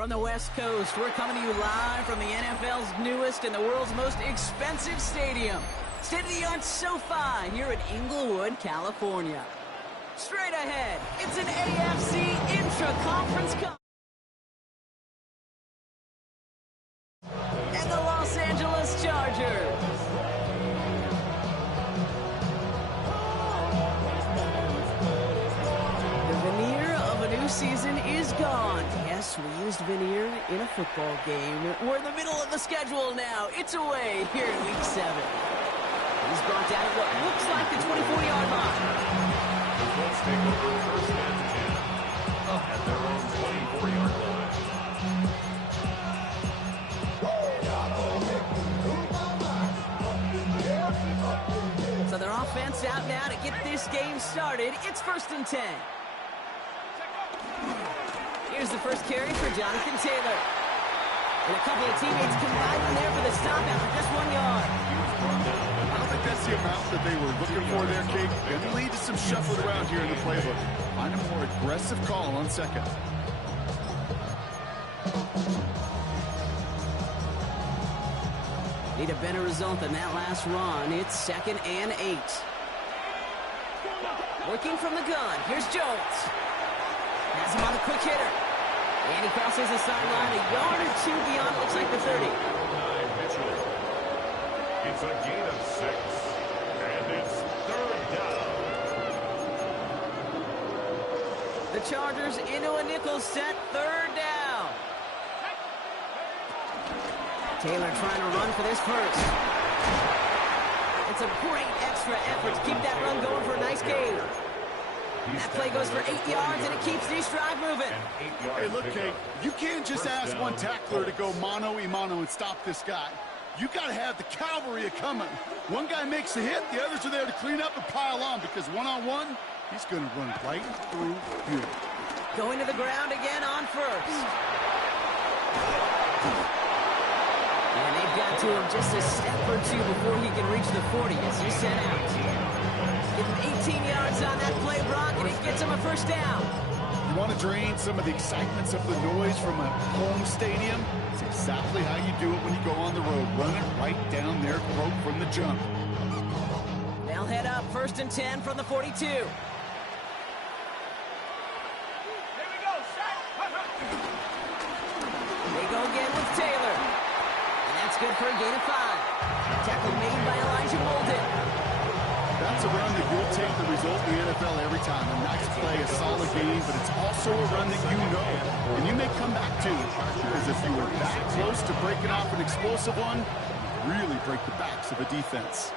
From the West Coast, we're coming to you live from the NFL's newest and the world's most expensive stadium. State-of-the-art SoFi here in Inglewood, California. Straight ahead, it's an AFC intra-conference cup. And the Los Angeles Chargers. The veneer of a new season is gone. Yes, we used veneer in a football game. We're in the middle of the schedule now. It's away here in Week 7. He's brought down at what looks like the 24-yard line. Let's take over first and 10 at their own 24-yard line. So their offense out now to get this game started. It's 1st and 10. Here's the first carry for Jonathan Taylor. And a couple of teammates combining there for the stop after just 1 yard. I don't think that's the amount that they were looking for there, Kate. Going to lead to some shuffling around here in the playbook. Find a more aggressive call on second. Need a better result than that last run. It's 2nd and 8. Working from the gun. Here's Jones. Has him on the quick hitter. And he crosses the sideline a yard or two beyond, looks like the 30. It's a gain of 6. And it's 3rd down. The Chargers into a nickel set, 3rd down. Taylor trying to run for this first. It's a great extra effort to keep that run going for a nice gain. That play goes for 8 yards, and it keeps this drive moving. Hey, look, Kate, you can't just ask one tackler to go mano-a-mano and stop this guy. You got to have the cavalry coming. One guy makes a hit, the others are there to clean up and pile on, because one-on-one, he's going to run right through you. Going to the ground again on first. And they've got to him just a step or two before he can reach the 40 as he set out. Give him 18 yards on that play, Brock, and it gets him a 1st down. You want to drain some of the excitements of the noise from a home stadium? It's exactly how you do it when you go on the road. Run it right down their throat from the jump. They'll head up 1st and 10 from the 42. Here we go, They go again with Taylor. And that's good for a gain of 5. Tackle made by Elijah Molden. That's a run that will take the result in the NFL every time. A nice play, a solid game, but it's also a run that you know, and you may come back to. Because if you were that close to breaking off an explosive one, you really break the backs of a defense.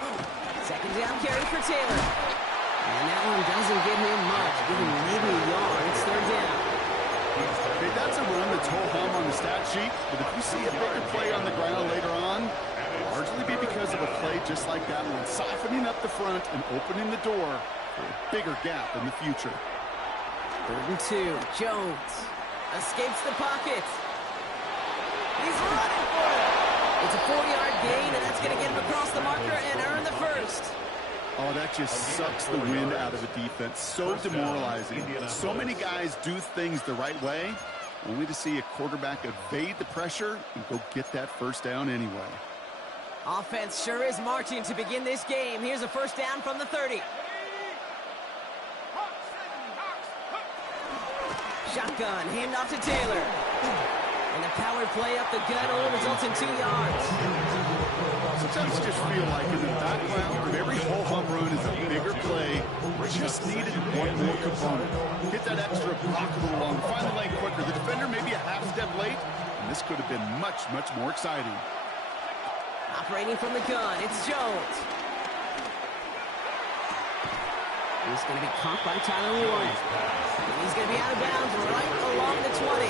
2nd down carry for Taylor. And that one doesn't get him much. Give him maybe a yard. It's 3rd down. Hey, that's a run that's ho-hum on the stat sheet, but if you see a bigger play on the ground later on, largely be because of a play just like that one, softening up the front and opening the door for a bigger gap in the future. 3rd and 2. Jones escapes the pocket. He's running for it. It's a 4-yard gain, and that's going to get him across the marker and earn the 1st. Oh, that just sucks the wind out of a defense. So demoralizing. So many guys do things the right way, only to see a quarterback evade the pressure and go get that 1st down anyway. Offense sure is marching to begin this game. Here's a 1st down from the 30. Shotgun, handoff to Taylor. And the power play up the gut only results in 2 yards. Sometimes you just feel like in the background of every ho-hum run is a bigger play. Just needed one more component. Get that extra block a little longer. Find the lane quicker. The defender may be a half step late, and this could have been much, much more exciting. Operating from the gun, it's Jones. He's going to be caught by Tyler Warren. And he's going to be out of bounds right along the 20.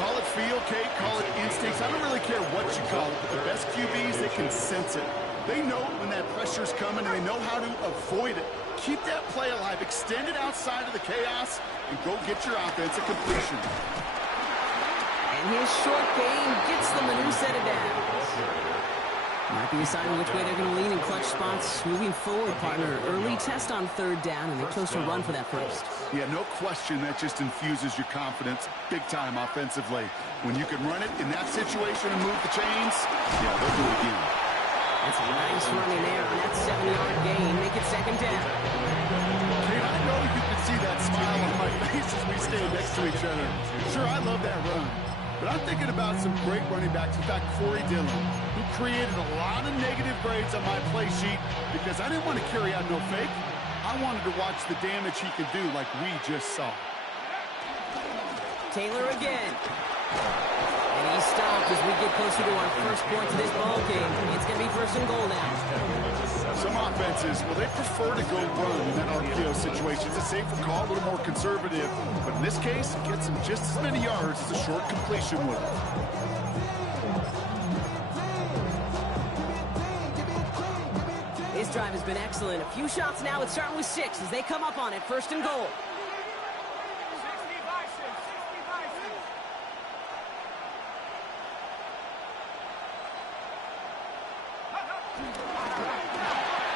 Call it feel, Kate, call it instincts. I don't really care what you call it, but the best QBs, they can sense it. They know when that pressure's coming, and they know how to avoid it. Keep that play alive. Extend it outside of the chaos, and go get your offense a completion. And his short game gets them a new set of downs. Might be a sign of which way they're going to lean in clutch spots moving forward, partner. Early test on third down, and they chose to run for that first. Yeah, no question that just infuses your confidence big time offensively. When you can run it in that situation and move the chains, yeah, they'll do it again. That's a nice run in there on that 7-yard gain. Make it second down. Hey, I know you can see that smile on my face as we stand next to each other. Sure, I love that run. But I'm thinking about some great running backs. In fact, Corey Dillon, who created a lot of negative grades on my play sheet because I didn't want to carry out no fake. I wanted to watch the damage he could do like we just saw. Taylor again. And he stopped as we get closer to our first point of this ball game. It's going to be first and goal now. Some offenses, well, they prefer to go run in that RPO situation. It's a safer call, a little more conservative. But in this case, it gets him just as many yards as a short completion would. This drive has been excellent. A few shots now. It's starting with 6 as they come up on it. First and goal.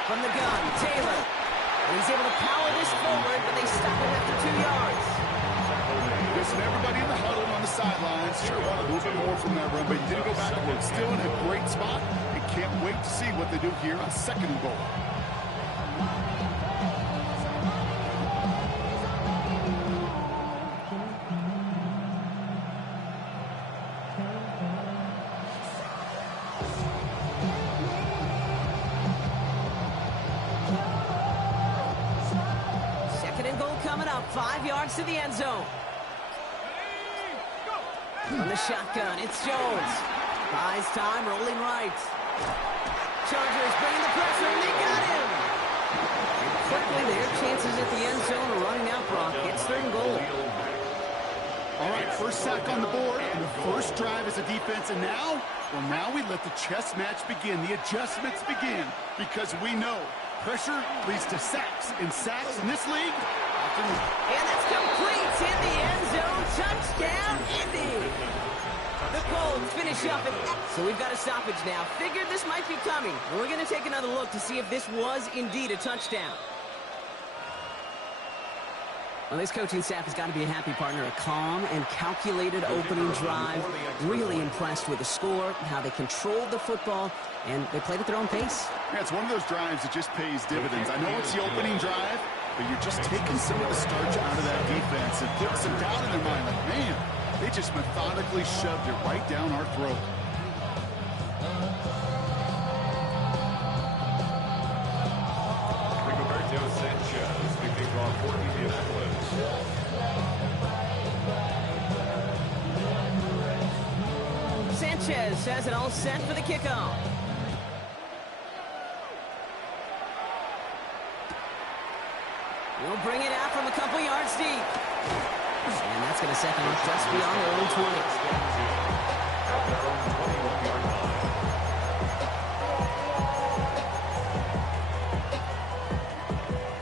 From the gun, Taylor. And he's able to power this forward, but they stop him after 2 yards. Listen, everybody in the huddle on the sidelines sure want a little bit more from that run, but he didn't go backwards. Still in a great spot, and can't wait to see what they do here on second and goal. Coming up, 5 yards to the end zone. On the shotgun, it's Jones. Buys time, rolling right. Chargers bringing the pressure, and they got him. And quickly, their chances at the end zone are running out, Brock. It's third and goal. All right, first sack on the board, and the first drive as a defense, and now, well, now we let the chess match begin. The adjustments begin, because we know pressure leads to sacks, and sacks in this league. And that's complete in the end zone. Touchdown, Indy. The Colts finish up. So we've got a stoppage now. Figured this might be coming. We're going to take another look to see if this was indeed a touchdown. Well, this coaching staff has got to be a happy partner. A calm and calculated opening drive. Really impressed with the score, how they controlled the football, and they played at their own pace. Yeah, it's one of those drives that just pays dividends. I know it's the opening drive, but you're just taking some of the starch out of that defense and putting some doubt in their mind. Like, man, they just methodically shoved it right down our throat. Sanchez kicking off for Indianapolis. Sanchez has it all set for the kickoff. We'll bring it out from a couple yards deep. And that's going to set them up just beyond their own 20. At their own 21-yard line.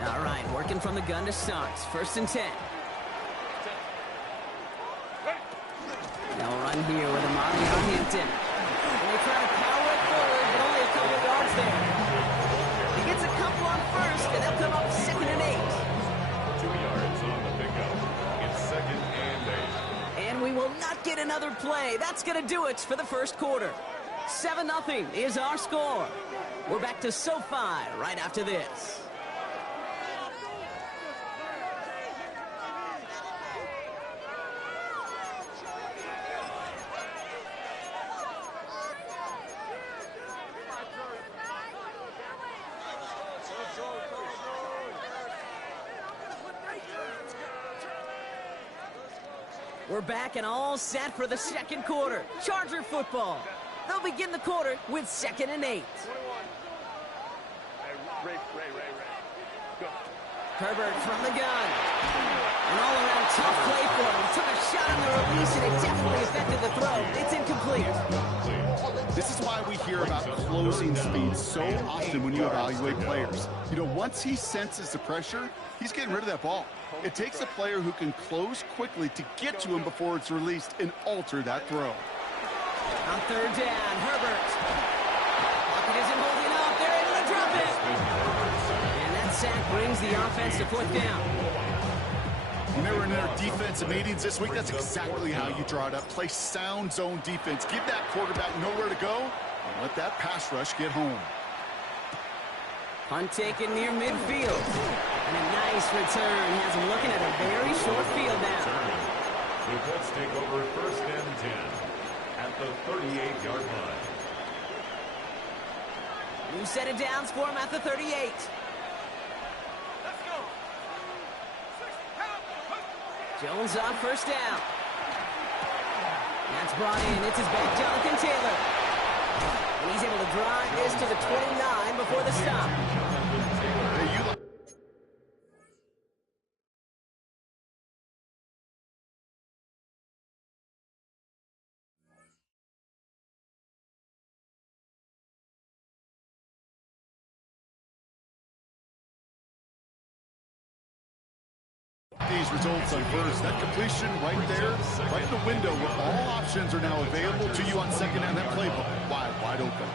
All right, working from the gun to start. First and 10. They'll run here with Amari Hampton. And they try to power it forward, but only a couple yards there. He gets a couple on first, and they'll come up second and 8. 2 yards on the pickup. It's second and 8. And we will not get another play. That's going to do it for the first quarter. 7-0 is our score. We're back to SoFi right after this. We're back and all set for the second quarter. Charger football. They'll begin the quarter with second and 8. Herbert from the gun. An all-around tough play for him. Took a shot on the release, and it definitely affected the throw. It's incomplete. This is why we hear about closing speed so often when you evaluate players. You know, once he senses the pressure, he's getting rid of that ball. It takes a player who can close quickly to get to him before it's released and alter that throw. On third down, Herbert. Pocket isn't holding up. They're able to drop it. And that sack brings the offense to 4th down. When they were in their defensive meetings this week, that's exactly how you draw it up. Play sound zone defense. Give that quarterback nowhere to go and let that pass rush get home. Punt taken near midfield. And a nice return. Has him looking at a very short field now. The Colts take over 1st and 10 at the 38-yard line. New set of downs for him at the 38. Jones on 1st down. That's brought in. It's his back, Jonathan Taylor. And he's able to drive this to the 29 before the stop. These results on first. That completion right there, right in the window where all options are now available to you on 2nd down. That playbook wide open.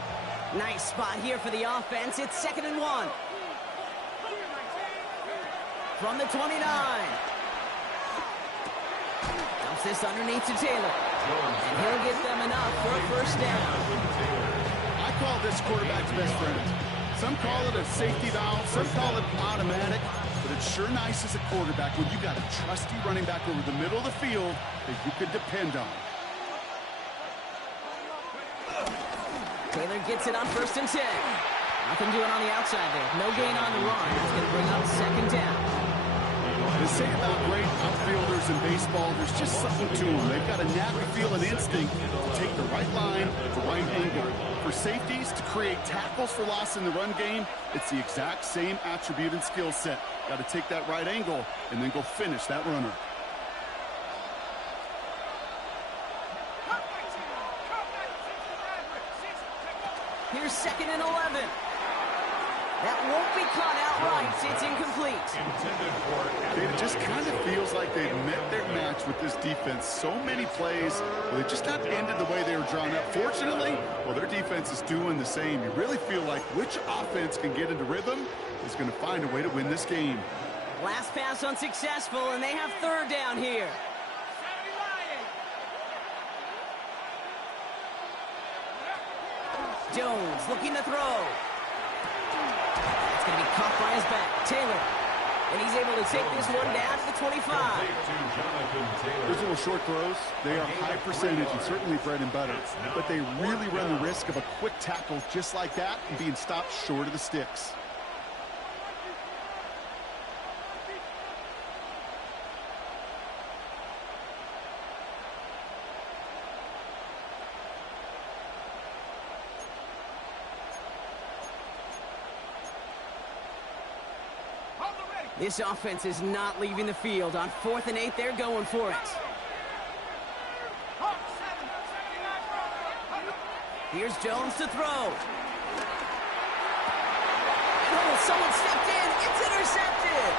Nice spot here for the offense. It's 2nd and 1. From the 29. Dumps this underneath to Taylor. And he'll get them enough for a 1st down. I call this quarterback's best friend. Some call it a safety valve, some call it automatic, but it's sure nice as a quarterback when you got a trusty running back over the middle of the field that you can depend on. Taylor gets it on 1st and 10. Nothing doing on the outside there. No gain on the run. That's going to bring up 2nd down. They say about great outfielders in baseball, there's just something to them. They've got a knack to feel an instinct to take the right line, the right angle. For safeties, to create tackles for loss in the run game, it's the exact same attribute and skill set. Got to take that right angle and then go finish that runner. Here's 2nd and 11. That won't be caught outright. It's incomplete. It just kind of feels like they've met their match with this defense. So many plays, they just not ended the way they were drawn up. Fortunately, well, their defense is doing the same. You really feel like which offense can get into rhythm is going to find a way to win this game. Last pass unsuccessful, and they have 3rd down here. Jones looking to throw. It's going to be caught by his back. Taylor. And he's able to take this one down to the 25. Those little short throws, they are high percentage and certainly bread and butter. But they really run the risk of a quick tackle just like that and being stopped short of the sticks. This offense is not leaving the field. On 4th and 8, they're going for it. Here's Jones to throw. Oh, someone stepped in. It's intercepted.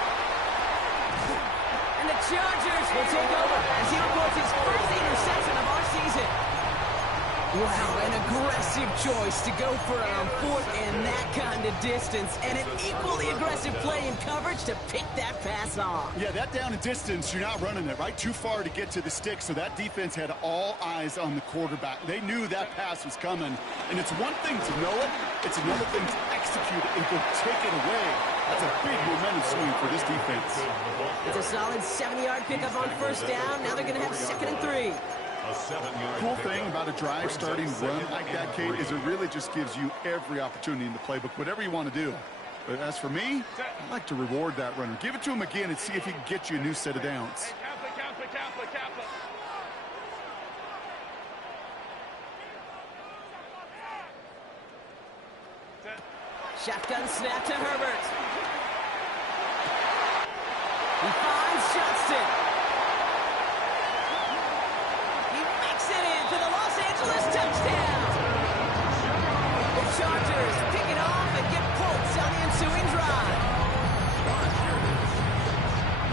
And the Chargers will take over as he records his first interception of our season. Wow, an aggressive choice to go for it on 4th and that kind of distance, and an equally aggressive play in coverage to pick that pass off. Yeah, that down and distance, you're not running it, right? Too far to get to the stick, so that defense had all eyes on the quarterback. They knew that pass was coming, and it's one thing to know it, it's another thing to execute it and go take it away. That's a big momentum swing for this defense. It's a solid 70-yard pickup on 1st down. Now they're going to have 2nd and 3. Cool thing about a drive starting run like that, Kate, is it really just gives you every opportunity in the playbook, whatever you want to do. But as for me, I like to reward that runner. Give it to him again and see if he can get you a new set of downs. Shotgun snap to Herbert. He finds Johnston. He makes it in for the Los Angeles touchdown. The Chargers pick it off and get points on the ensuing drive.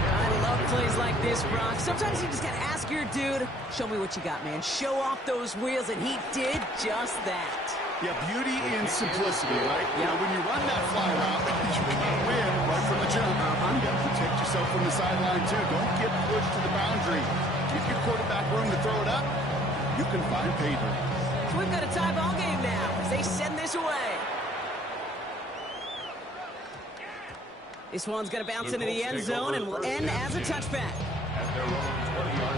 I love plays like this, Brock. Sometimes you just got to ask your dude, show me what you got, man. Show off those wheels, and he did just that. Yeah, beauty in simplicity, right? You know, when you run that fly route, you can win right from the jump. You got to protect yourself from the sideline, too. Don't get pushed to the boundary. Give your quarterback room to throw it up. You can find pay dirt. So we've got a tie ball game now as they send this away. This one's going to bounce into the end zone and will end as a touchback. At their own 20-yard line.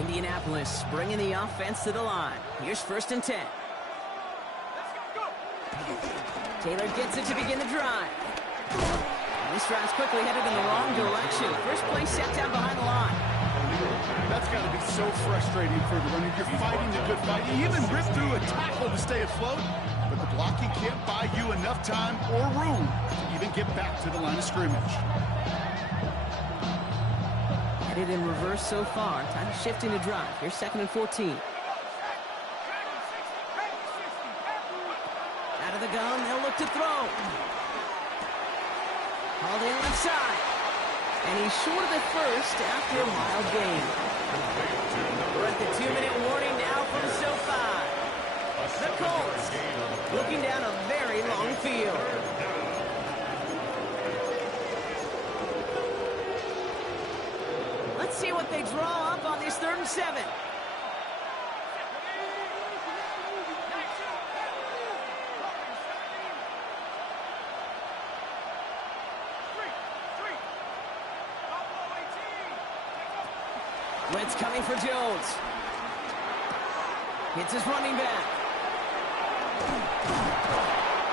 Indianapolis bringing the offense to the line. Here's 1st and 10. Taylor gets it to begin the drive. And this drive's quickly headed in the wrong direction. First play set down behind the line. That's got to be so frustrating for the runner. You're fighting the good fight. You even rip through a tackle to stay afloat, but the blocking can't buy you enough time or room to even get back to the line of scrimmage. Headed in reverse so far. Time to shift into drive. Here's 2nd and 14. Out of the gun, they'll look to throw. Called in left side. And he's short of the first after a mild gain. We're at the 2-minute warning now from SoFi. The Colts looking down a very long field. Let's see what they draw up on this 3rd and 7. Wentz coming for Jones. Hits his running back.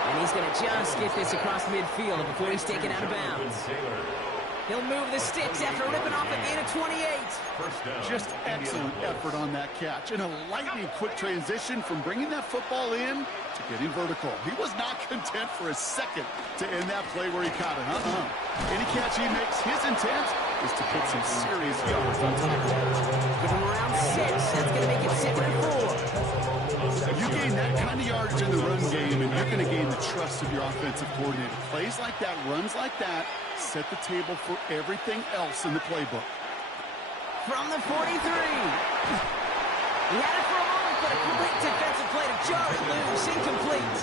And he's going to just get this across midfield before he's taken out of bounds. He'll move the sticks after ripping off at the end of 28. Just excellent effort on that catch. And a lightning quick transition from bringing that football in to getting vertical. He was not content for a second to end that play where he caught it. Any catch he makes, his intent is to put some serious yards on top of it. Give him around 6. That's going to make it 2nd and 4. You gain that kind of yardage in the run game, and you're going to gain the trust of your offensive coordinator. Plays like that, runs like that, set the table for everything else in the playbook. From the 43. He had it for a moment, but a complete defensive play to jar it loose. Incomplete.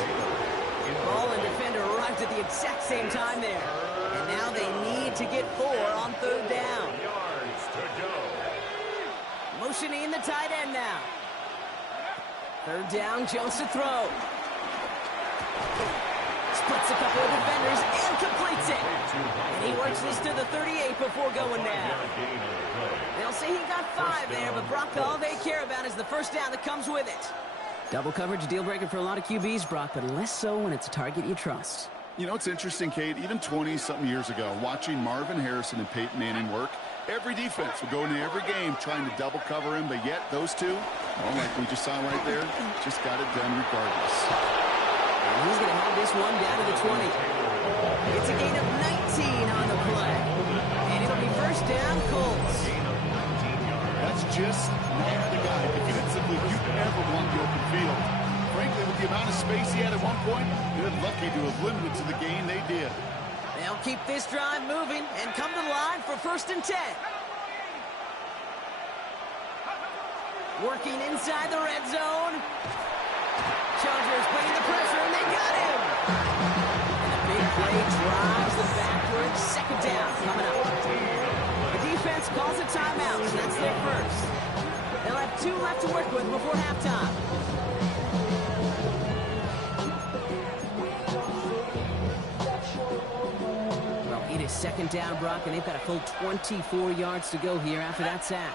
Ball and defender arrived at the exact same time there. And now they need to get 4 on 3rd down. Yards to go. Motioning the tight end now. 3rd down, Jones to throw. Splits a couple of defenders and completes it. And he works this to the 38 before going down. They'll say he got 5 there, but Brock, all they care about is the 1st down that comes with it. Double coverage, deal breaker for a lot of QBs, Brock, but less so when it's a target you trust. You know, it's interesting, Kate, even 20-something years ago, watching Marvin Harrison and Peyton Manning work, every defense would go into every game trying to double cover him, but yet those two, well, like we just saw right there, just got it done regardless. And he's going to have this one down to the 20. It's a gain of 19 on the play. And it'll be 1st down, Colts. That's just not the guy defensively you ever want the open field. Frankly, with the amount of space he had at one point, they're lucky to have limited to the gain they did. They'll keep this drive moving and come to the line for 1st and 10. Working inside the red zone. Chargers bringing the pressure, and they got him. And a big play drives them backwards. 2nd down coming up. The defense calls a timeout, and that's their first. They'll have 2 left to work with before halftime. Well, it is 2nd down, Brock, and they've got a full 24 yards to go here after that sack.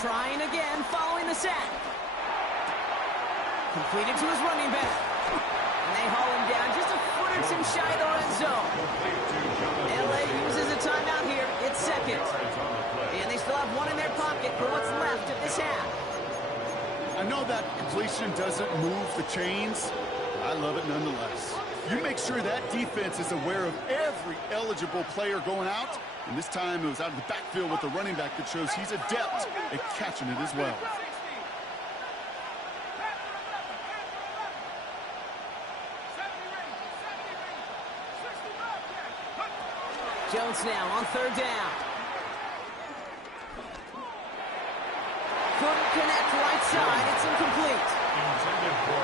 Trying again, following the sack. Completed to his running back. And they haul him down just a foot or 2 shy of the red zone. LA uses a timeout here. It's 2nd. And they still have 1 in their pocket for what's left of this half. I know that completion doesn't move the chains. I love it nonetheless. You make sure that defense is aware of every eligible player going out. And this time it was out of the backfield with the running back that shows he's adept at catching it as well. Jones now on third down. Couldn't connect right side. It's incomplete.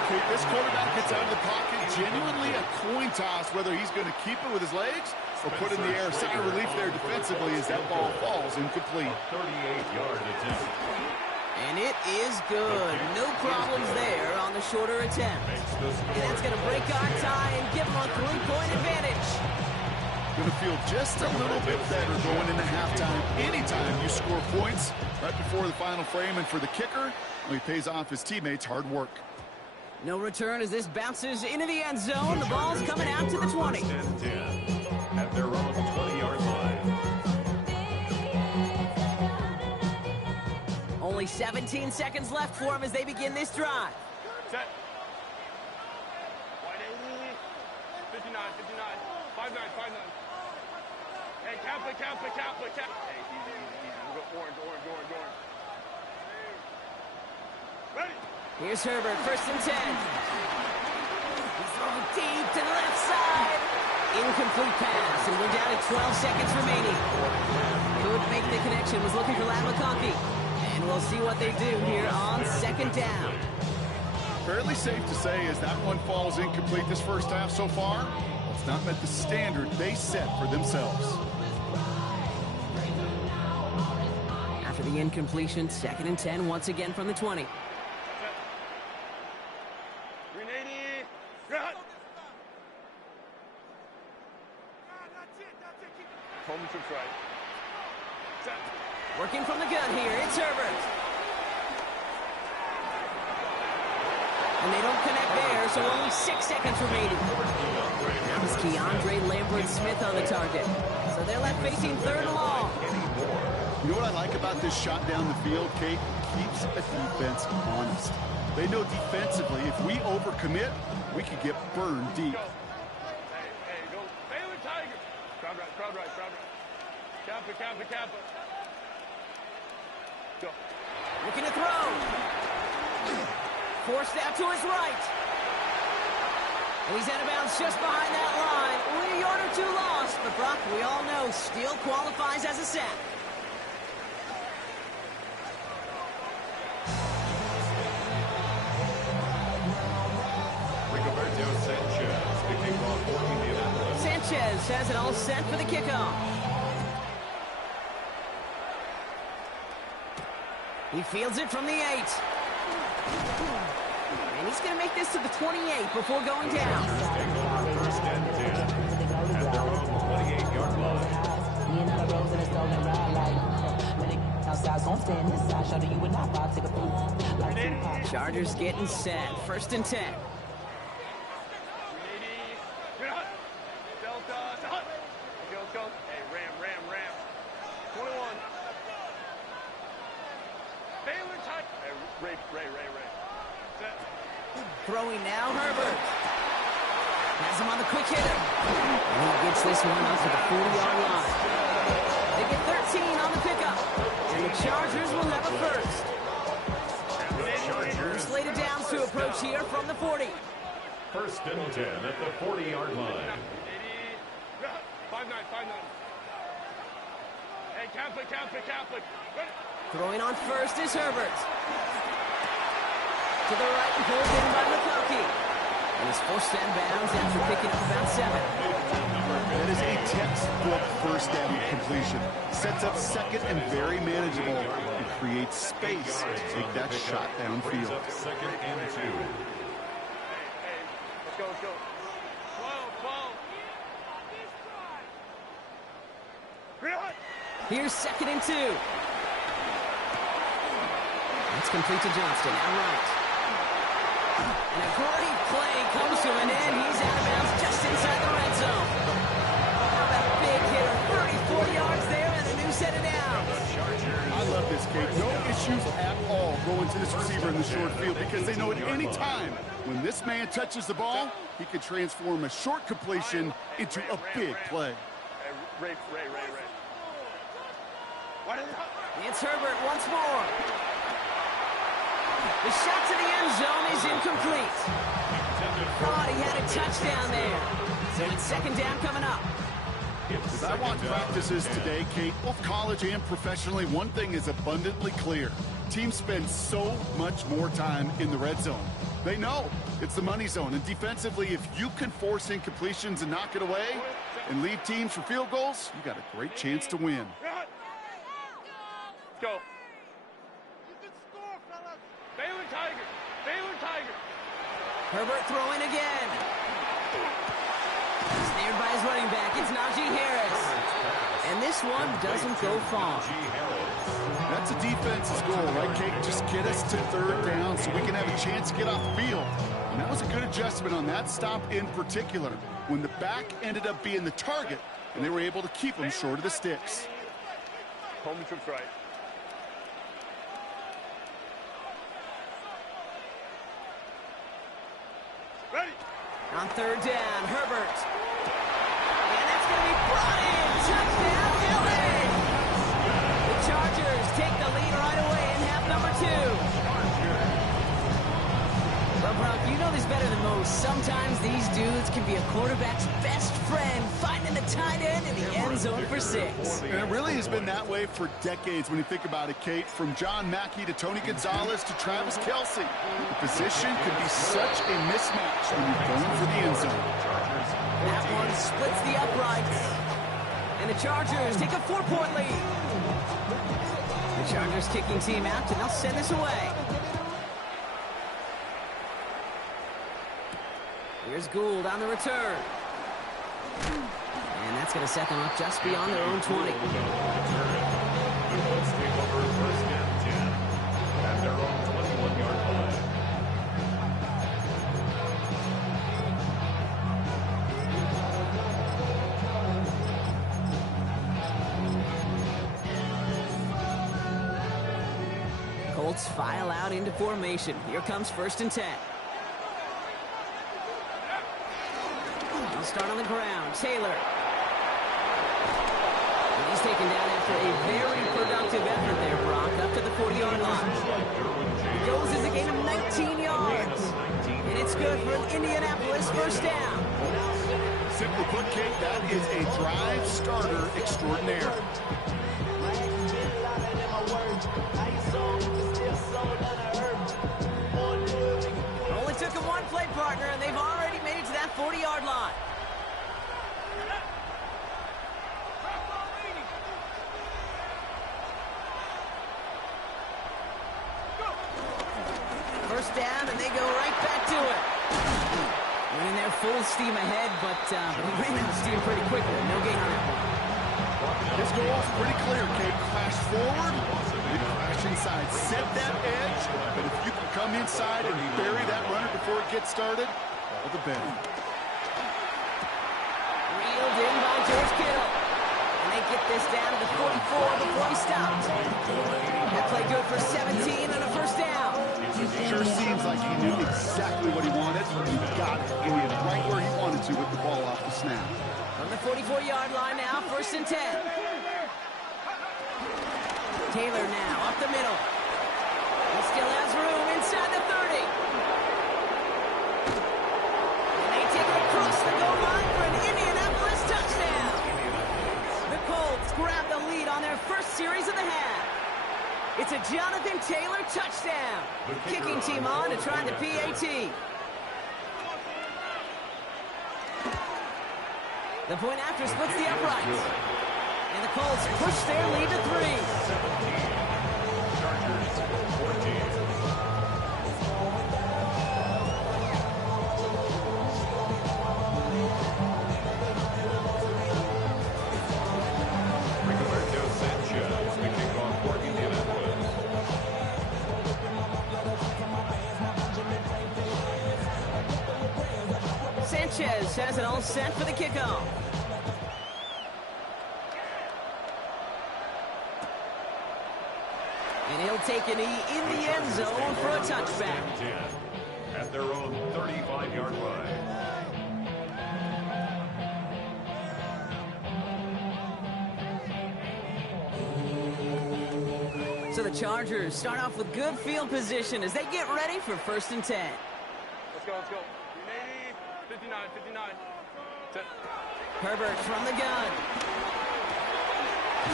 Okay, this quarterback gets out of the pocket. Genuinely a coin toss whether he's going to keep it with his legs or put it in the air. Sign of relief there defensively as that ball falls incomplete. 38-yard attempt. And it is good. No problems there on the shorter attempt. And that's going to break our tie and give them a 3-point advantage. Going to feel just a little bit better going into halftime. Anytime you score points right before the final frame, and for the kicker, well, he pays off his teammates' hard work. No return as this bounces into the end zone. The ball's coming out to the 20. First and 10 at their own 20-yard line. Only 17 seconds left for him as they begin this drive. Set. 59, 59. 59. Hey, cap it. Hey, easy. We'll go orange. Ready? Here's Herbert, first and 10. He's throwing deep to the left side. Incomplete pass, and we're down to 12 seconds remaining. Couldn't make the connection, was looking for Lad McConkey. And we'll see what they do here on second down. Fairly safe to say as that one falls incomplete this first half so far, it's not met the standard they set for themselves. After the incompletion, second and 10 once again from the 20. 380. Cut. Home trips right. Set. Working from the gun here, it's Herbert. And they don't connect there, so only 6 seconds remaining. That was Keandre Lambert-Smith on the target. So they're left facing third and long. You know what I like about this shot down the field, Kate? Keeps a defense honest. They know defensively if we overcommit, we could get burned deep. Hey, go. Baylor Tiger. Crowd right. Kappa. Go. Looking to throw. Forced out to his right. And he's out of bounds just behind that line. Only a yard or two lost, but Brock, we all know, still qualifies as a sack. Sanchez has it all set for the kickoff. He fields it from the 8. And he's going to make this to the 28 before going down. First and 10 at their own 28-yard line. Chargers getting set. First and 10. Go. Hey, ram. 21. Baylor tight. Hey, Ray. Set. Throwing now, Herbert. Has him on the quick hitter. And he gets this one up to the 40-yard line. They get 13 on the pickup. And the Chargers will have a first. Slated downs to approach here from the 40. First and 10 at the 40-yard line. 5-9. Hey, Kappa. Throwing on first is Herbert. To the right and pulled in by McConkey. And he's forced out of bounds after picking up about 7. That is a textbook first down completion. Sets up second and very manageable and creates space to take that shot downfield. Second and 2. Hey, let's go. 12. Here's second and 2. That's complete to Johnston, out right. And a great play comes to an end. He's out of bounds just inside the red zone. How about a big hitter? 34 yards there and a new set of downs. I love this, Kate. No issues at all going to this receiver in the short field because they know at any time when this man touches the ball, he can transform a short completion into a big play. Hey, Ray. It's Herbert once more. The shot to the end zone is incomplete. Thought he had a touchdown there. So it's second down coming up. As I watch practices today, Kate, both college and professionally, one thing is abundantly clear. Teams spend so much more time in the red zone. They know it's the money zone. And defensively, if you can force incompletions and knock it away and leave teams for field goals, you got a great chance to win. Let's go. You can score, fellas. Baylor Tiger. Baylor Tiger. Herbert throwing again. Snared by his running back. It's Najee Harris. And this one doesn't go far. That's a defense's goal, right, Kate? Just get us to third down so we can have a chance to get off the field. And that was a good adjustment on that stop in particular, when the back ended up being the target, and they were able to keep him short of the sticks. Home trips right. Ready. On third down, Herbert. And that's going to be brought in. Touchdown, LA! The Chargers take the lead right away in half number 2. Well, Brock, you know this better than most. Sometimes these dudes can be a quarterback's best friend, finding the tight end in the end zone for 6. And it really has been that way for decades when you think about it, Kate. From John Mackey to Tony Gonzalez to Travis Kelce. The position can be such a mismatch when you're going for the end zone. That one splits the uprights. And the Chargers take a 4-point lead. The Chargers kicking team out, and they'll send this away. Here's Gould on the return. And that's going to set them up just beyond their own 20. Let's take over first and 10 at their own 21-yard line. Colts file out into formation. Here comes first and 10. They'll start on the ground. Taylor. And he's taken down after a very productive effort there, Brock, up to the 40-yard line. He goes as a gain of 19 yards. And it's good for an Indianapolis first down. Simply put, Kate, that is a drive starter extraordinaire. Only took him one play partner, and they've already made it to that 40-yard line. First down, and they go right back to it. Running there full steam ahead, but he ran out of steam pretty quickly. No gain on that one. His goal is pretty clear, Kate. Crash forward, then crash inside. Set that edge, but if you can come inside and bury that runner before it gets started, all the better. Reeled in by George Kittle. And they get this down to the 44 before he stops. That play good for 17 and a first down. Sure seems like he knew exactly what he wanted. He got it. He was right where he wanted to with the ball off the snap. From the 44-yard line now, first and 10. Taylor now up the middle. He still has room inside the 30. And they take it across the goal line for an Indianapolis touchdown. The Colts grab the lead on their first series of the half. It's a Jonathan Taylor touchdown. Kicking team on to try the PAT. The point after splits the uprights. And the Colts push their lead to 3. Chargers 14. Rigoberto Sanchez, the kickoff for Indianapolis. Sanchez has it all set for the kickoff. And he'll take a knee in the end zone for a touchback. At their own 35-yard line. So the Chargers start off with good field position as they get ready for first and 10. Let's go, let's go. 59, 59. 10. Herbert from the gun.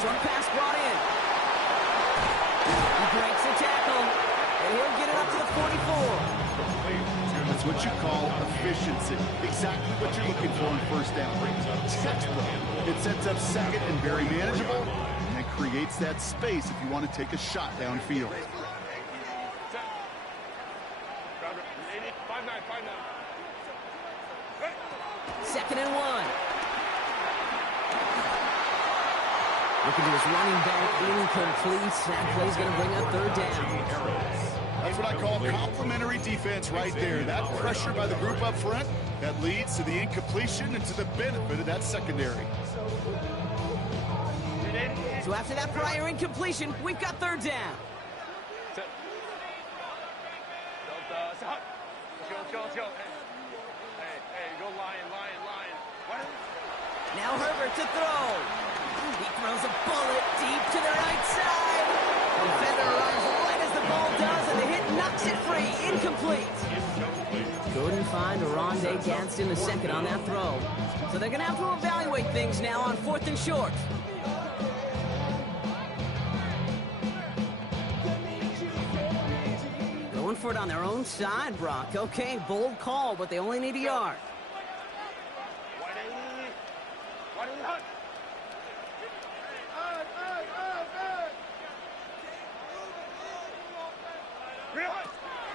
Short pass brought in. He breaks the tackle, and he'll get it up to the 44. That's what you call efficiency. Exactly what you're looking for in first down. Textbook. It sets up second and very manageable, and it creates that space if you want to take a shot downfield. 2nd and 1. Looking to his running back, incomplete. That play's going to bring up 3rd down. That's what I call complimentary defense right there. That pressure by the group up front, that leads to the incompletion and to the benefit of that secondary. So after that prior incompletion, we've got 3rd down. Let's go. Hey, go lion. Now Herbert to throw. He throws a bullet deep to the right side. The defender arrives right as the ball does, and the hit knocks it free. Incomplete. Couldn't find Rondé Gadsden II on that throw. So they're going to have to evaluate things now on 4th and short. Going for it on their own side, Brock. Okay, bold call, but they only need a yard.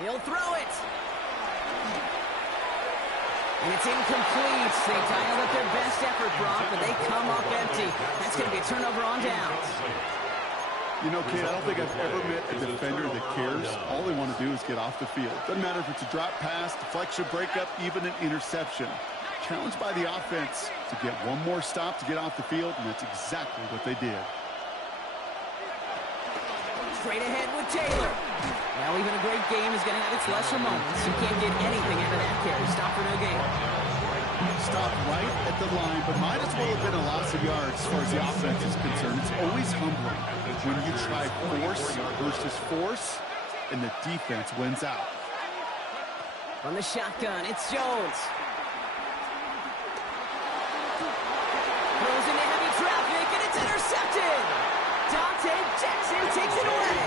He'll throw it. And it's incomplete. They dialed up their best effort, Brock, but they come up empty. That's going to be a turnover on downs. You know, kid, I don't think I've ever met a defender that cares. All they want to do is get off the field. Doesn't matter if it's a drop pass, deflection, breakup, even an interception. Challenged by the offense to get one more stop to get off the field, and that's exactly what they did. Straight ahead with Taylor. Now even a great game is going to have its lesser moments. You can't get anything out of that carry. Stop for no gain. Stop right at the line, but might as well have been a loss of yards as far as the offense is concerned. It's always humbling when you try force versus force, and the defense wins out. From the shotgun, it's Jones. Throws into heavy traffic, and it's intercepted. Dante Jackson takes it away.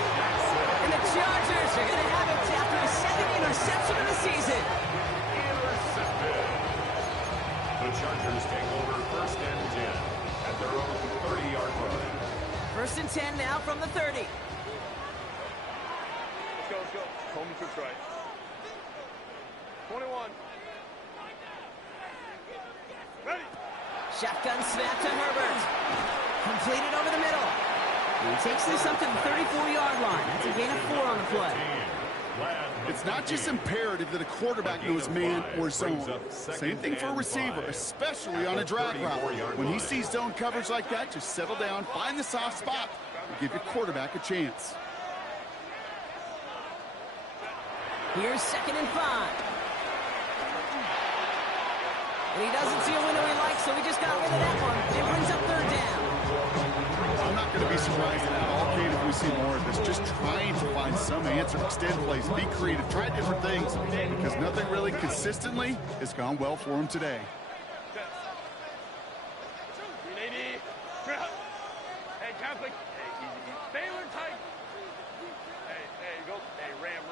And the Chargers are going to have it after his 2nd interception of the season. Intercepted. The Chargers take over 1st and 10 at their own 30-yard line. 1st and 10 now from the 30. Let's go. Home to try. 21. Ready. Shotgun snap to Herbert. Completed over the middle. He takes this up to the 34-yard line. That's a gain of 4 on the play. It's not just imperative that a quarterback knows man or zone. Same thing for a receiver, especially on a drag route. When he sees zone coverage like that, just settle down, find the soft spot, and give your quarterback a chance. Here's 2nd and 5. And he doesn't see a window he likes, so he just got rid of that one. It brings up 3rd down. I'm not going to be surprised at all, Kate, if we see more of this. Just trying to find some answer, extend plays, be creative, try different things, because nothing really consistently has gone well for him today. Hey, Catholic. Hey, easy. Baylor tight. Hey, go. Hey, ram.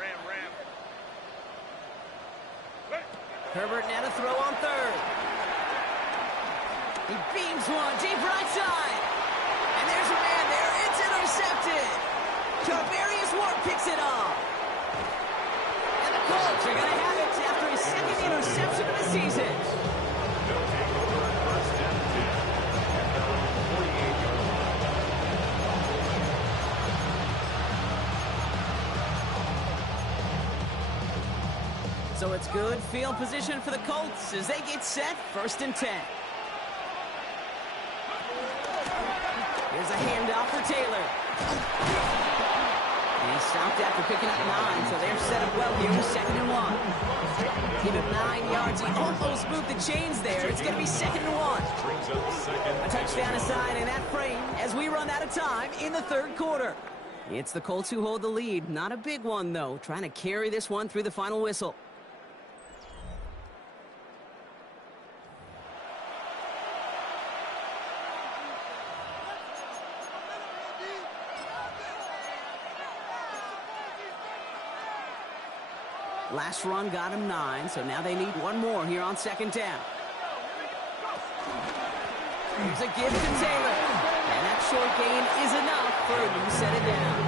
Herbert now to throw on 3rd. He beams one deep right side. And there's a man there. It's intercepted. Charvarius Ward picks it off. And the Colts are going to have it after his 2nd interception of the season. They'll take over 1st and 10 at their own 48-yard line. So it's good field position for the Colts as they get set 1st and 10. Here's a handoff for Taylor. He stopped after picking up 9, so they're set up well here with 2nd and 1. Give him 9 yards. He almost moved the chains there. It's going to be 2nd and 1. A touchdown aside in that frame as we run out of time in the 3rd quarter. It's the Colts who hold the lead. Not a big one, though. Trying to carry this one through the final whistle. Last run got him 9, so now they need one more here on second down. Here's a give to Taylor. And that short gain is enough for a new set of down.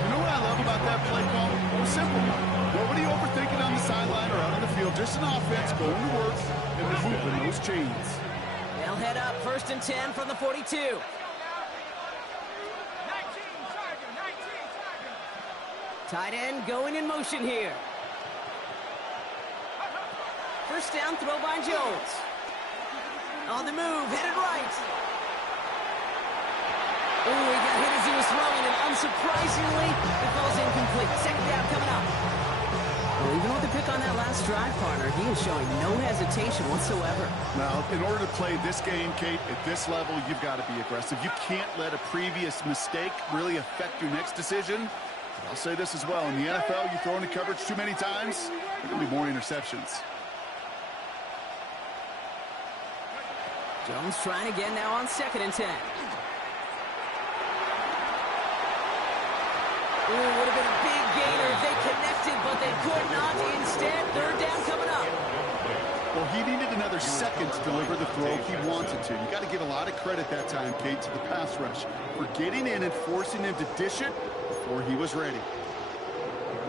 You know what I love about that play call? Well, simple. Nobody overthinking on the sideline or out on the field. Just an offense going to work and moving those chains. They'll head up 1st and 10 from the 42. Tight end going in motion here. First down throw by Jones. On the move, headed right. Ooh, he got hit as he was throwing, and unsurprisingly, it falls incomplete. Second down coming up. Well, even with the pick on that last drive, partner, he is showing no hesitation whatsoever. Now, in order to play this game, Kate, at this level, you've got to be aggressive. You can't let a previous mistake really affect your next decision. I'll say this as well. In the NFL, you throw into coverage too many times, there are going to be more interceptions. Jones trying again now on 2nd and 10. Ooh, would have been a big gainer if they connected, but they could not. Instead, 3rd down coming up. Well, he needed another second to deliver the throw he wanted to. You got to give a lot of credit that time, Kate, to the pass rush for getting in and forcing him to dish it before he was ready.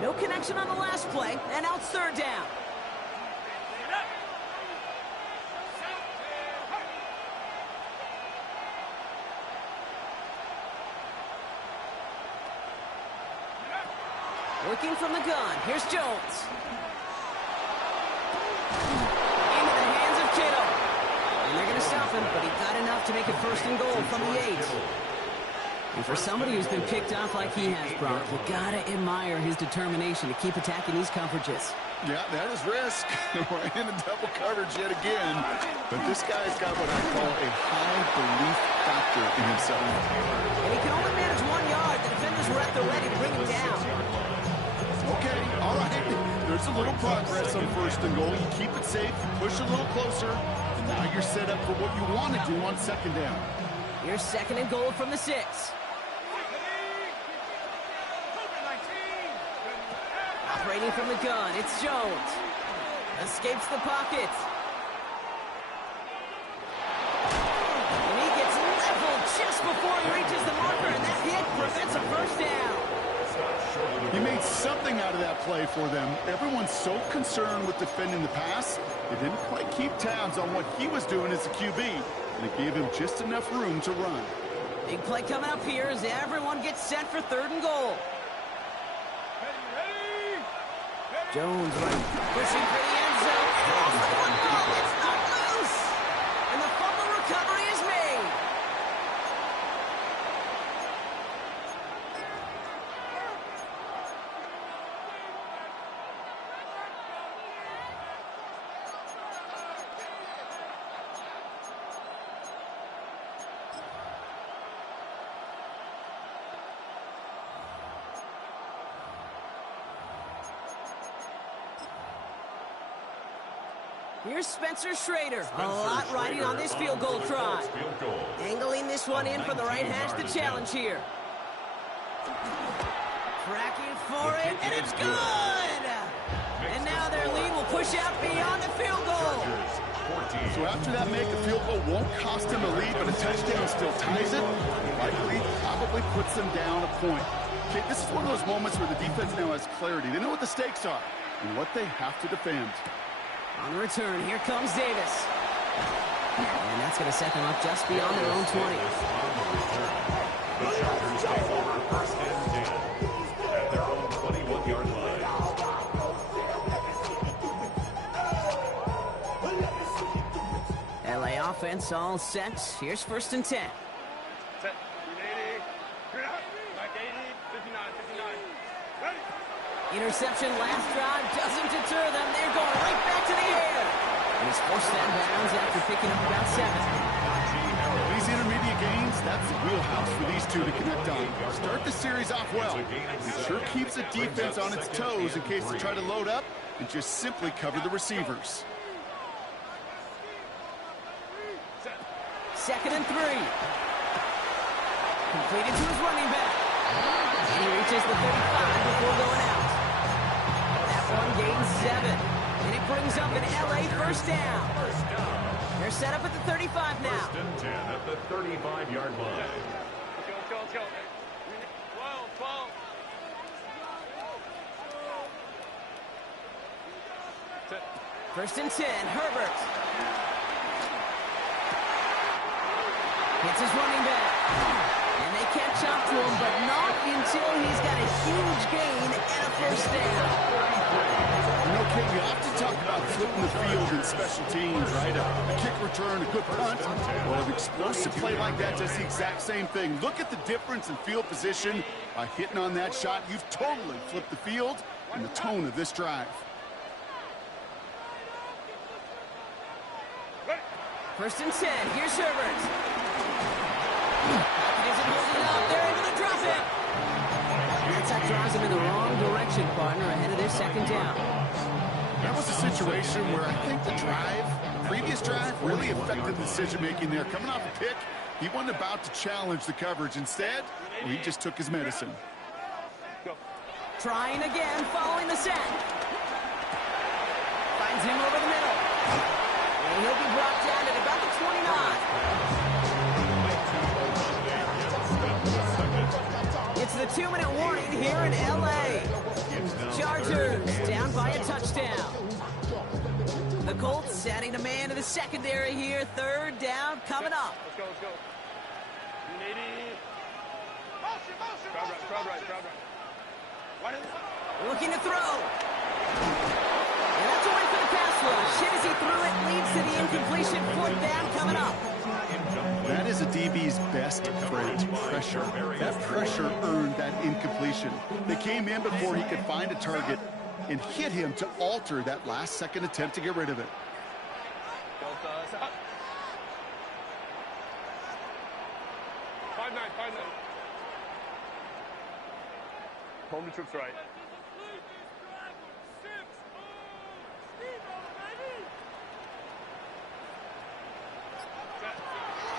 No connection on the last play, and now it's 3rd down. Working from the gun. Here's Jones. Into the hands of Kittle. And they're going to stop him, but he got enough to make it 1st and goal from the 8. And for somebody who's been picked off like he has, Brock, you got to admire his determination to keep attacking these coverages. Yeah, that is risk. We're in a double coverage yet again. But this guy's got what I call a high belief factor in himself. And he can only manage 1 yard. The defenders were at the ready to bring him down. Okay, all right. There's a little progress on 1st and goal. You keep it safe, you push a little closer, and now you're set up for what you want to do on 2nd down. Here's 2nd and goal from the 6. Operating from the gun, it's Jones. Escapes the pocket. And he gets leveled just before he reaches the marker, and that hit prevents a 1st down. He made something out of that play for them. Everyone's so concerned with defending the pass, they didn't quite keep tabs on what he was doing as a QB, and it gave him just enough room to run. Big play coming up here as everyone gets set for 3rd and goal. Jones pushing for the end zone. Throws the football. It's not loose. And the fumble recovery is made. Here's Spencer Schrader. A lot riding on this field goal try. Angling this one in from the right hash, the challenge here. Tracking for it, and it's good! And now their lead will push out beyond the field goal. So after that make, a field goal won't cost him a lead, but a touchdown still ties it. Likely probably puts them down a point. Okay, this is one of those moments where the defense now has clarity. They know what the stakes are and what they have to defend. On the return, here comes Davis. And that's going to set them up just beyond their own 20. The Chargers take over 1st and 10 at their own 21-yard line. LA offense all set. Here's 1st and 10. Set. 80. Back 80. 59. 59. Ready. Interception last drive doesn't deter them. They're going right back to the air. And he's forced that bounds after picking up about 7. These intermediate gains, that's the wheelhouse for these two to connect on. Start the series off well. It sure keeps the defense on its toes in case they try to load up and just simply cover the receivers. 2nd and 3. Completed to his running back. And he reaches the 35 before going out. first down. They're set up at the 35 now. First and 10 at the 35-yard line. Let's go. 12. First and 10, Herbert. Hits his running back. And they catch up to him, but not until he's got a huge gain and a first down. You know, Kate, we often talk about flipping the field in special teams, right? A kick return, a good punt. Well, an explosive play like that does the exact same thing. Look at the difference in field position. By hitting on that shot, you've totally flipped the field and the tone of this drive. First and 10, here's Herbert. Isn't holding up, they're able to drop it. That drives him in the wrong direction, partner, ahead of their second down. That was a situation where I think the previous drive, really affected the decision-making there. Coming off a pick, he wasn't about to challenge the coverage. Instead, he just took his medicine. Trying again, following the set. Finds him over the middle. And he'll be brought down at about the 29. It's the 2-minute warning here in L.A. Chargers down by a touchdown. The Colts adding a man to the secondary here. Third down coming up. Let's go. Crowd right. Looking to throw. And that's away for the pass rush. Hit as he threw it, leads to the incompletion. Fourth down coming up. That is a DB's best trait, pressure. That pressure earned that incompletion. They came in before he could find a target and hit him to alter that last-second attempt to get rid of it. 5-9. Home to troops right.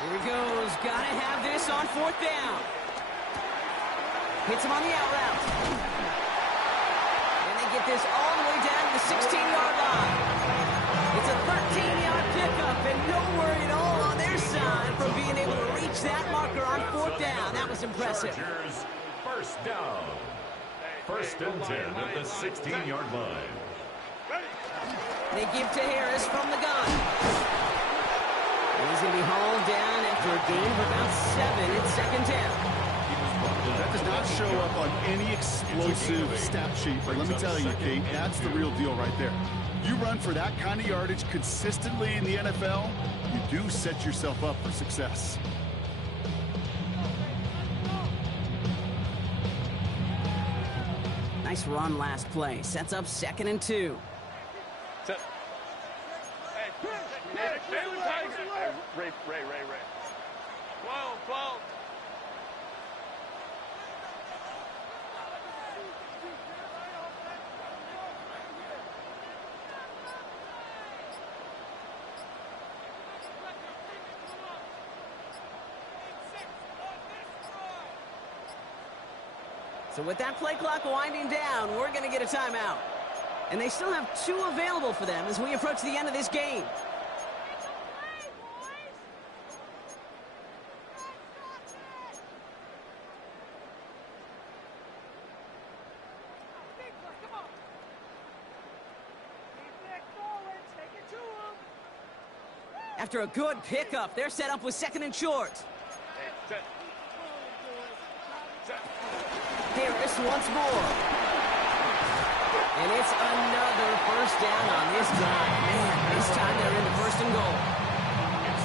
Here he goes. Gotta have this on fourth down. Hits him on the out route. And they get this all the way down to the 16-yard line. It's a 13-yard pickup, and no worry at all on their side from being able to reach that marker on fourth down. That was impressive. Chargers, first down. First and 10 at the 16-yard line. They give to Harris from the gun. And he's going to be hauled down after a gain of about 7. It's second down. That does not show up on any explosive stat sheet, but let me tell you, Kate, that's the real deal right there. You run for that kind of yardage consistently in the NFL, you do set yourself up for success. Nice run last play. Sets up 2nd and 2. Ray. 12. So with that play clock winding down, we're going to get a timeout. And they still have 2 available for them as we approach the end of this game. After a good pickup, they're set up with 2nd and short. Harris once more. And it's another first down on this drive. Man, this time they're in the 1st and goal.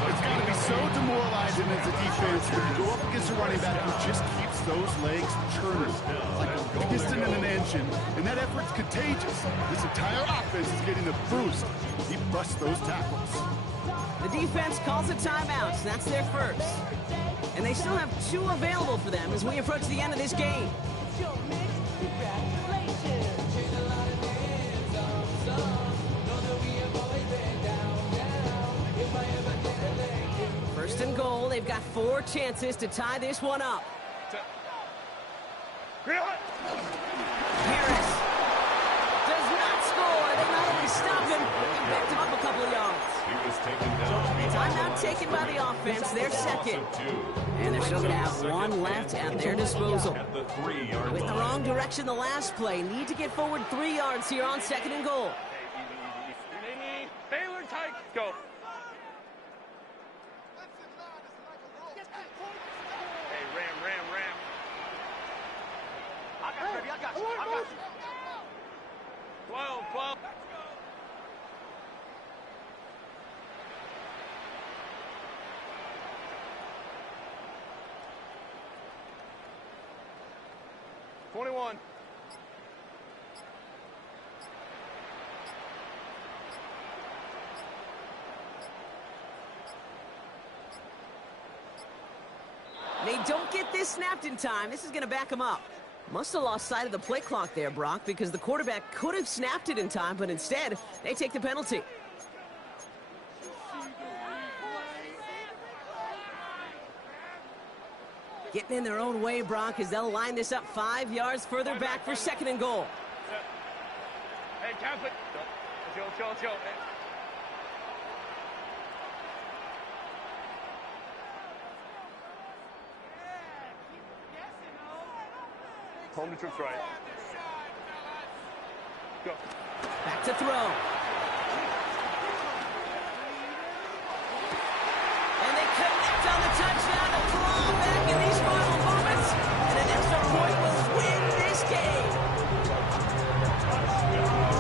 It's got to be so demoralizing as a defense when you go up against a running back who just keeps those legs churning. Like a piston in an engine. And that effort's contagious. This entire offense is getting a boost. He busts those tackles. The defense calls a timeout. So that's their first. And they still have 2 available for them as we approach the end of this game. First and goal. They've got 4 chances to tie this one up. Harris does not score. They not only stop him, Picked him up a couple of yards. He was taken down. Timeout taken by the offense. They're second. And they're still going to have one left at their disposal. With the wrong direction the last play. Need to get forward 3 yards here on 2nd and goal. Easy. Baylor tight. Go. Hey, Ram. I got you. 12. 21. They don't get this snapped in time. This is going to back them up. Must have lost sight of the play clock there, Brock, because the quarterback could have snapped it in time, but instead, they take the penalty. Getting in their own way, Brock, as they'll line this up 5 yards further back for 2nd and goal. Hey, Catholic. Chill. Home to troops right. Go. Back to throw. And they connect on the touchdown to claw back in these final moments. And an extra point will win this game.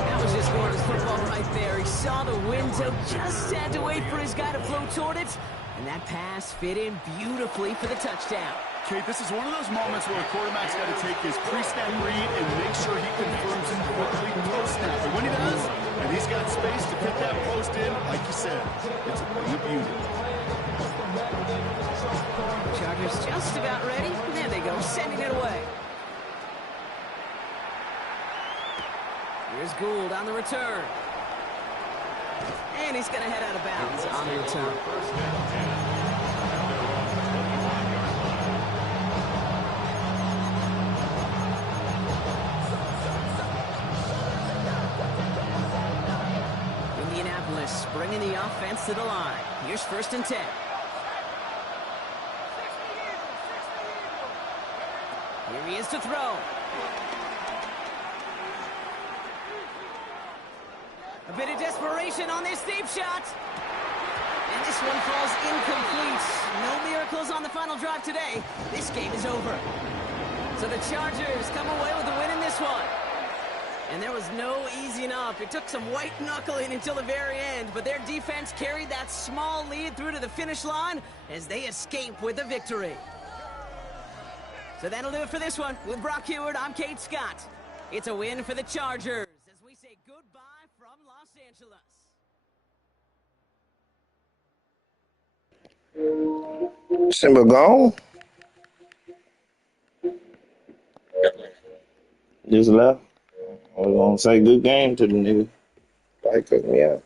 That was just gorgeous football right there. He saw the window, just had to wait for his guy to flow toward it. And that pass fit in beautifully for the touchdown. Kate, this is one of those moments where a quarterback's got to take his pre-snap read and make sure he confirms it quickly post-snap. And when he does, and he's got space to fit that post in, like you said, it's a thing of beauty. Chargers just about ready. There they go, sending it away. Here's Gould on the return. And he's going to head out of bounds on the return. Bringing the offense to the line. Here's 1st and 10. Here he is to throw. A bit of desperation on this deep shot. And this one falls incomplete. No miracles on the final drive today. This game is over. So the Chargers come away with a win in this one. And there was no easing up. It took some white knuckling until the very end, but their defense carried that small lead through to the finish line as they escape with a victory. So that'll do it for this one. With Brock Heward, I'm Kate Scott. It's a win for the Chargers as we say goodbye from Los Angeles. Simba gone? Just left. I was gonna say good game to the nigga. Probably cooked me out.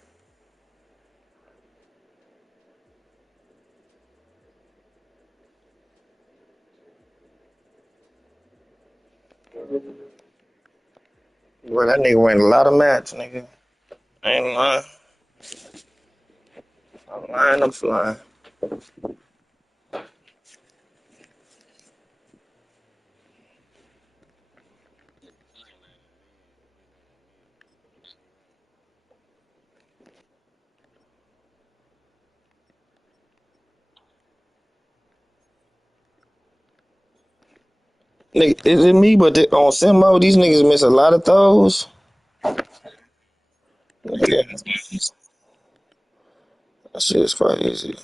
Boy, that nigga went a lot of match, nigga. I ain't lying. I'm lying, I'm flying. Nigga, is it me? But on Simo, these niggas miss a lot of throws. Nigga, that shit is crazy.